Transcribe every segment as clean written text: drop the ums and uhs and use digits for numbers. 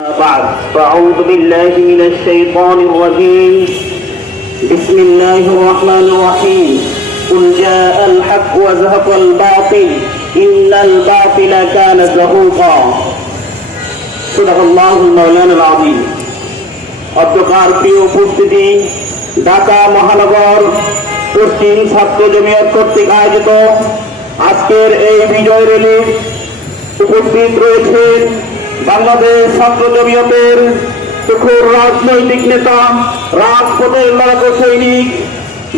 بعد فأعوذ بالله من الشيطان الرجيم بسم الله الرحمن الرحيم قل جاء الحق وزهق الباطل إن الباطل كان زهوقا صدق الله المولانا العظيم অধ্যকার প্রিয় উপস্থিতি ঢাকা মহানগর পশ্চিম ছাত্র জমিয়ত কর্তৃক আয়োজিত আজকের এই বিজয় র্যালি উপস্থিত রয়েছেন বাংলাদেশ ছাত্র জমিয়তের তুখোর রাজনৈতিক নেতা, রাজপথের লড়াকু সৈনিক,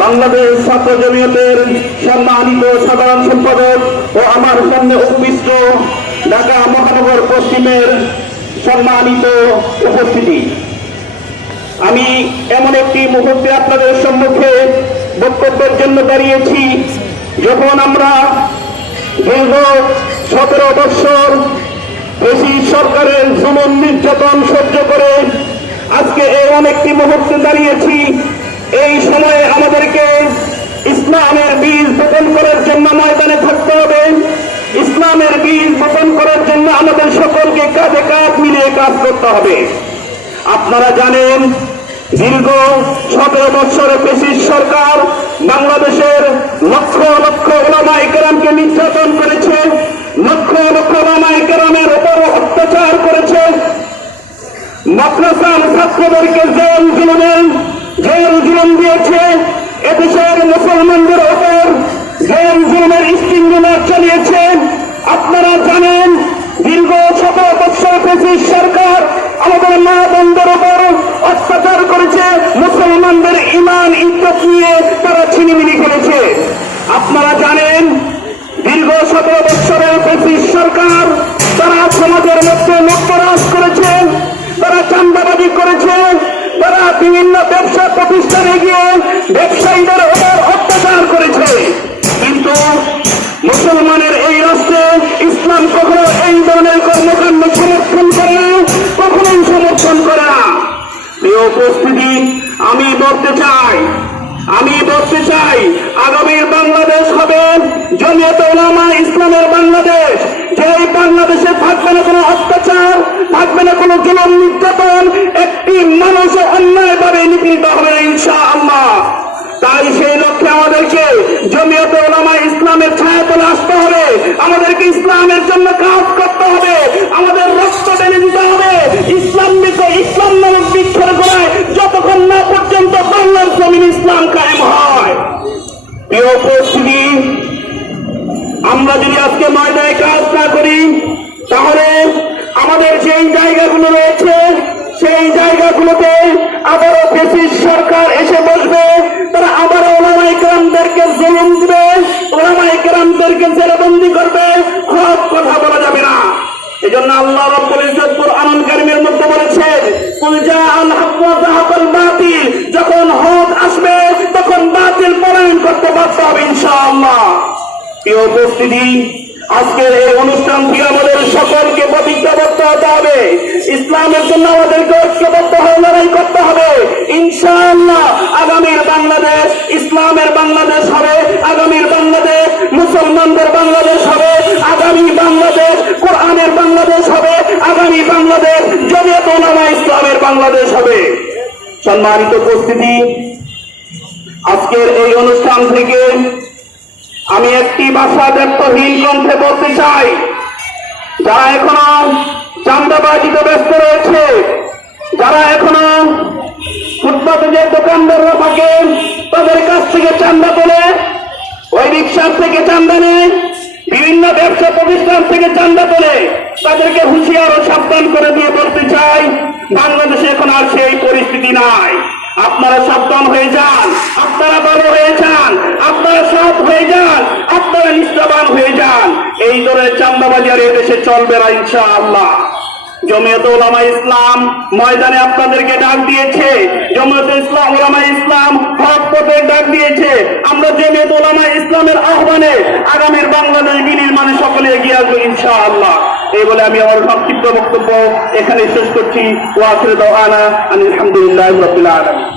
বাংলাদেশ ছাত্র জমিয়তের সম্মানিত সাধারণ সম্পাদক ও আমার সামনে উপবিষ্ট ঢাকা মহানগর পশ্চিমের সম্মানিত উপস্থিতি। আমি এমন একটি মুহূর্তে আপনাদের সম্মুখে বক্তব্যের জন্য দাঁড়িয়েছি যখন আমরা দীর্ঘ 17 বৎসর সরকারের জুলুম নির্যাতন সহ্য করে আজকে এমন একটি মুহূর্তে দাঁড়িয়েছি। এই সময়ে আমাদেরকে ইসলামের বীজ বপন করার জন্য ময়দানে থাকতে হবে। ইসলামের বীজ বপন করার জন্য আমাদের সকলকে কাঁধে কাঁধ মিলিয়ে কাজ করতে হবে। আপনারা জানেন দীর্ঘ 17 বছরে ফ্যাসিস্ট সরকার বাংলাদেশের লক্ষ লক্ষ উলামায়ে কেরামকে নির্যাতন করেছে, লক্ষ লক্ষ উলামায়ে কেরামের উপর অত্যাচার করেছে, মাদ্রাসার ছাত্রদেরকে জেল জুলুম দিয়েছে, এদেশের মুসলমানদের উপর জেল জুলুমের স্টিংগুলার চালিয়েছে। আপনারা জানেন দীর্ঘ 17 বছর ফ্যাসিস্ট সরকার আমাদের মা বোনদের উপর অত্যাচার করেছে, মুসলমানদের ঈমান ইজ্জত নিয়ে তারা ছিনিমিনি খেলেছে। আপনারা জানেন দীর্ঘ 17 বছরের ফ্যাসিস্ট সরকার তারা সমাজের মধ্যে লুটতরাজ করেছে, তারা চাঁদাবাজি করেছে, তারা বিভিন্ন ব্যবসা প্রতিষ্ঠানে গিয়ে ব্যবসায়ীদের উপর অত্যাচার করেছে। কিন্তু মুসলমানের এই রাষ্ট্রে ইসলাম কখনো এই ধরনের কর্মকাণ্ড সমর্থন করে না, কখনোই সমর্থন করে না। এই উপস্থিতি আমি বলতে চাই আগামীর বাংলাদেশ হবে জমিয়তে উলামা ইসলামের বাংলাদেশ। যেই বাংলাদেশে থাকবে না কোনো অত্যাচার, থাকবে না কোনো জুলুম নির্যাতন, একটি মানুষও অন্যায়ভাবে নিপীড়িত হবে ইনশাআল্লাহ। তাই সেই লক্ষ্যে আমাদেরকে জমিয়তে উলামা ইসলামের ছায়াতলে আসতে হবে, আমাদেরকে ইসলামের জন্য কাজ করতে হবে, আমাদের রক্ত টেনে দিতে হবে ইসলাম নামক বৃক্ষের গোড়ায় যতক্ষণ না পর্যন্ত বাংলার জমিন ইসলাম কায়েম হয়। প্রিয় উপস্থিতি, আমরা যদি আজকে ময়দানে কাজ না করি তাহলে আমাদের যেই জায়গাগুলো রয়েছে সেই জায়গাগুলোতে আবারও ফ্যাসিস্ট সরকার এসে বসবে, তারা আবারও উলামায়ে কেরামদেরকে জুলুম দিবে, উলামায়ে কেরামদেরকে জেলবন্দি করবে, হক কথা বলা যাবে না। এজন্য আল্লাহ রাব্বুল ইজ্জত কুরআনুল কারীমের মধ্যে বলেছেন কুল জাআল হক ওয়া যাহাকাল বাতিল, যখন হক আসবে তখন বাতিল পলায়ন করতে বাধ্য হবে ইনশাআল্লাহ। প্রিয় উপস্থিতি, আজকের এই অনুষ্ঠান থেকে আমাদের সকলকে প্রতিজ্ঞাবদ্ধ হতে হবে, ইসলামের জন্য আমাদেরকে ঐক্যবদ্ধ হয়ে লড়াই করতে হবে ইনশাআল্লাহ। আগামীর বাংলাদেশ ইসলামের বাংলাদেশ হবে, আগামীর বাংলাদেশ মুসলমানদের বাংলাদেশ হবে, আগামী বাংলাদেশ কোরআনের বাংলাদেশ হবে, আগামী বাংলাদেশ জমিয়তে উলামা ইসলামের বাংলাদেশ হবে। সম্মানিত উপস্থিতি, আজকের এই অনুষ্ঠান থেকে আমি একটি ভাষা ব্যক্তহীন কণ্ঠে বলতে চাই, যারা এখনো চাঁদাবাজিতে ব্যস্ত রয়েছে, যারা এখনো ফুটপাতে যে দোকানদাররা থাকে তাদের কাছ থেকে চাঁদা তোলে, ওই রিক্সার থেকে চাঁদা নেয়, বিভিন্ন ব্যবসা প্রতিষ্ঠান থেকে চাঁদা তোলে, তাদেরকে হুঁশিয়ার ও সাবধান করে দিয়ে বলতে চাই বাংলাদেশে এখন আর সেই পরিস্থিতি নাই। আপনারা সাবধান হয়ে যান, আপনারা বড় হয়ে যান, আপনারা সৎ হয়ে যান, আপনারা নিষ্ঠাবান হয়ে যান। এই ধরনের চাঁদাবাজি আর এদেশে চলবে না ইনশাআল্লাহ। জমিয়তে উলামা ইসলাম ময়দানে আপনাদেরকে ডাক দিয়েছে, জমিয়তে ইসলাম উলামা ইসলাম হক পথে ডাক দিয়েছে। আমরা জমিয়তে উলামা ইসলামের আহ্বানে আগামীর বাংলাদেশ বিনির্মাণে সকলে এগিয়ে আসবো ইনশাআল্লাহ। এই বলে আমি আমার সংক্ষিপ্ত বক্তব্য এখানে শেষ করছি। ওয়া আখিরু দাওয়ানা আলহামদুলিল্লাহি রাব্বিল আলামিন।